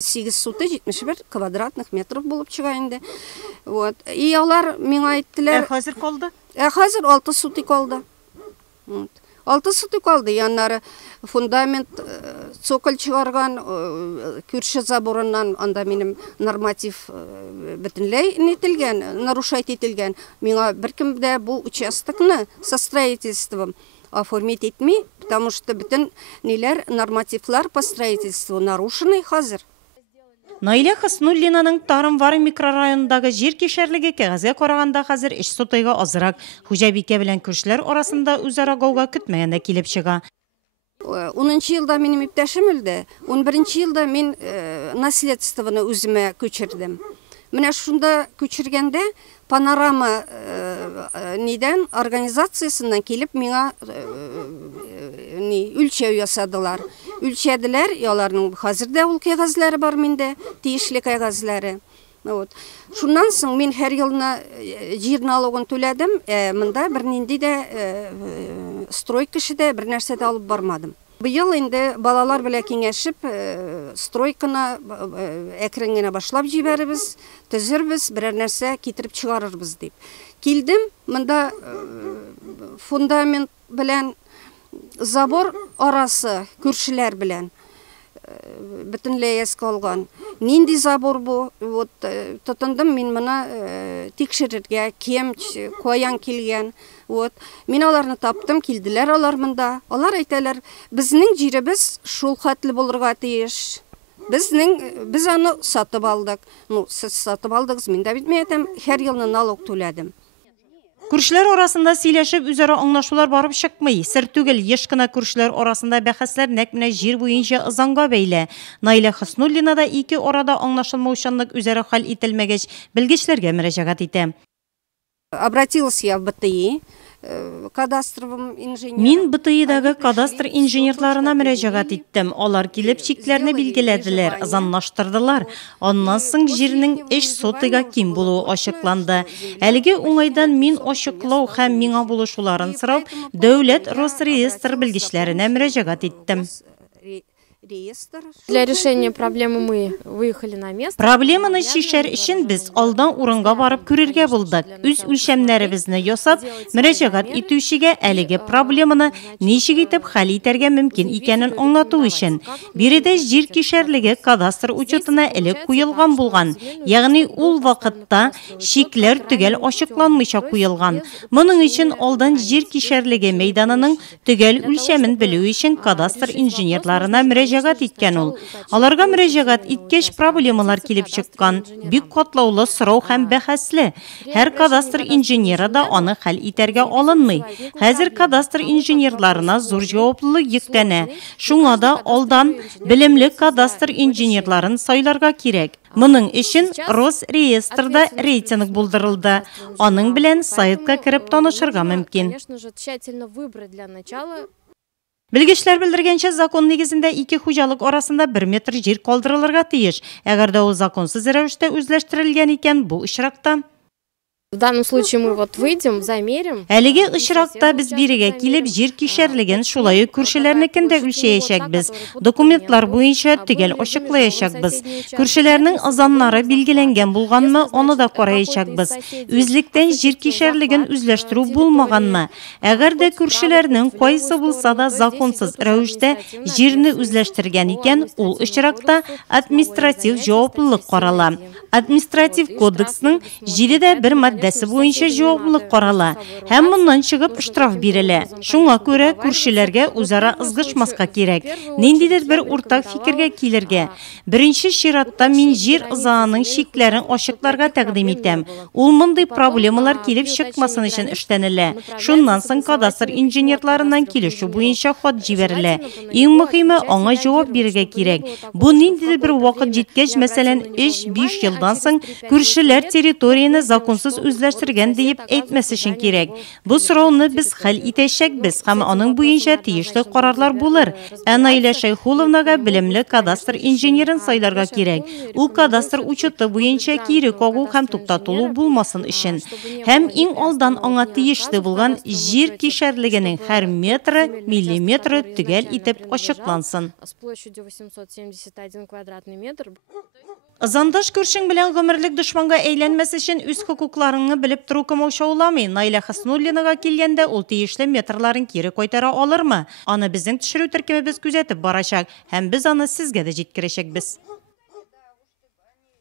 8 суты 71 квадратных метров болып чыга инде. Вот. И алар миңа айттылар. Хәзер калды? Хәзер 6 суты калды. Вот. 6 суты калды. Яннары фундамент цоколь чыгарган күрше заборыннан анда минем норматив бөтенләй нетелгән, нарушать ителгән. Миңа беркем дә бу участокны со строительством оформить итми, потому что bütün ниләр нормативлар по строительству нарушены хәзер. Наилә Хаснуллинаның Тарымвары микрорайонындагы жер кишәрлеге кәгазгә караганда хәзер эш сотыйга азрак. Хуҗабикә белән күршеләр арасында үзара гауга көтмәгәндә килеп чыга. 10 елда минем иптәшем үлде. 11 елда мин наследствоны үземә күчердем. Менә шунда күчергәндә панорама нидән организациясеннән килеп миңа үлчәү ясадылар. Үлчәделәр, аларның хәзердә ул кәгазьләре бар миндә, тиешле кәгазьләре. Вот. Шуннан соң мин һәр елны җир налогын түләдем, монда бернинди дә строй кешедә бер нәрсә дә алып бармадым. Быел инде балалар белән киңәшеп, стройканы әкрен генә башлап җибәрбез, төзербез, берәр нәрсә китереп чыгарырбыз дип. Килдем, монда фундамент белән забор арасы күршеләр белән бөтенләй калган. Нинди забор бу? Вот тотындым мин моны тикшерергә, кем, каян килгән. Вот. Мин аларны таптым, килделәр алар монда. Алар әйтәләр, безнең җиребез шул хәтле булырга тиеш. Без аны сатып алдык. Ну, сез сатып алдыгыз, мин дә бит әйтәм, һәр елны налог түләдем. Күршеләр арасында сөйләшеп үзара аңлашулар барып чыкмый. Сер түгел, еш кына күршеләр арасында бәхәсләр нәкъ менә җир буенча ызанга бәйле. Наилә Хаснуллина да ике арада аңлашылмаучанлык үзара хәл ителмәгәч, белгечләргә мөрәҗәгать итә. Обратился я в БТИ, кадастровым инженером. Мин БТИдагы кадастр инженерларына мөрәҗәгать иттем. Алар килеп чикләрне билгеләделәр, занлаштырдылар. Аннан соң җирнең эш сотыйга ким булуы ачыкланды. Әлеге уңайдан мин ачыклау һәм миңа булышуларын сорап, Дәүләт Росреестр белгечләренә мөрәҗәгать иттем. Для решения проблемы мы выехали на место. Проблеманы шишәр өчен без алдан урынга барып күрергә булдык. Үз үлчәмнәребезне ясап, мөрәҗәгать итүчегә әлеге проблеманы ничек итеп хәл итәргә мөмкин икәнен аңлату өчен. Биредә җир кишәрлеге кадастр учетына элек куелган булган. Ягъни ул вакытта шикләр төгәл ачыкланмыйча куелган. Моның өчен алдан җир кишәрлеге мәйданының төгәл үлчәмен белү өчен кадастр инженерларына мөрәҗәгать иткән ул. Аларга мөрәҗәгать иткәч проблемалар килеп чыккан. Бик катлаулы сорау һәм бәхәсле. Һәр кадастр инженеры да аны хәл итәргә алынмый. Хәзер кадастр инженерларына зур җаваплылык йөктәнә. Шуңа да алдан белемле кадастр инженерларын сайларга кирәк. Моның өчен Росреестрда рейтинг булдырылды. Аның белән сайтка кереп танышырга мөмкин. Белгечләр белдергәнчә, закон нигезендә ике хуҗалык арасында 1 метр җир калдырылырга тиеш. Әгәр дә ул законсыз рәвештә үзләштерелгән икән, бу очракта В данном случае мы вот выйдем, замерим. Әлеге очракта без бирегә килеп җир кишәрлеген шулай ук күршеләрнекен дә үлчәячәкбез. Документлар буенча төгәл ачыклаячакбыз. Күршеләрнең ызаннары билгеләнгән булганмы, аны да караячакбыз. Үзлектән җир кишәрлеген үзләштерү булмаганмы? Әгәр дә күршеләрнең кайсы булса да законсыз рәвештә җирне үзләштергән икән, ул очракта административ җаваплылык карала. Административ кодексның 7-дә 1 маддәсе буенча җаваплылык карала һәм моннан чыгып штраф бирелә. Шуңа күрә күршеләргә үзара ызгышмаска кирәк. Ниндидер бер уртак фикергә килергә. Беренче чиратта мин җир ызаның шикләрен ачыкларга тәкъдим итәм. Ул мондый проблемалар килеп чыкмасын өчен эшләнелә. Шуннан соң кадастр инженерларыннан килешү буенча хат җибәрелә. Иң мөһиме аңа җавап бирергә кирәк. Бу ниндидер бер вакыт җиткәч, мәсәлән, 3-5 елдан соң күршеләр территорияне законсыз үзләштергән дип әйтмәс өчен кирәк. Бу сорауны без хәл итәчәкбез һәм аның буенча тиешле карарлар булыр. Наилә Шәйхуловнага белемле кадастр инженерын сайларга кирәк. Ул кадастр учеты буенча кире кагу һәм туктатылу булмасын өчен. Һәм иң алдан аңа тиешле булган җир кишәрлегенең һәр метры, миллиметры төгәл итеп ачыклансын. С площадью 871 квадратный метр. Зандаш күршең белән гомерлек дошманга әйләнмәс өчен үз хокукларыңны белеп тору комачауламый. Наилә Хаснуллинага килгәндә ул тиешле метрларын кире кайтара алырмы? Аны безнең төшерү төркемебез күзәтеп барачак һәм без аны сезгә дә җиткерәчәкбез.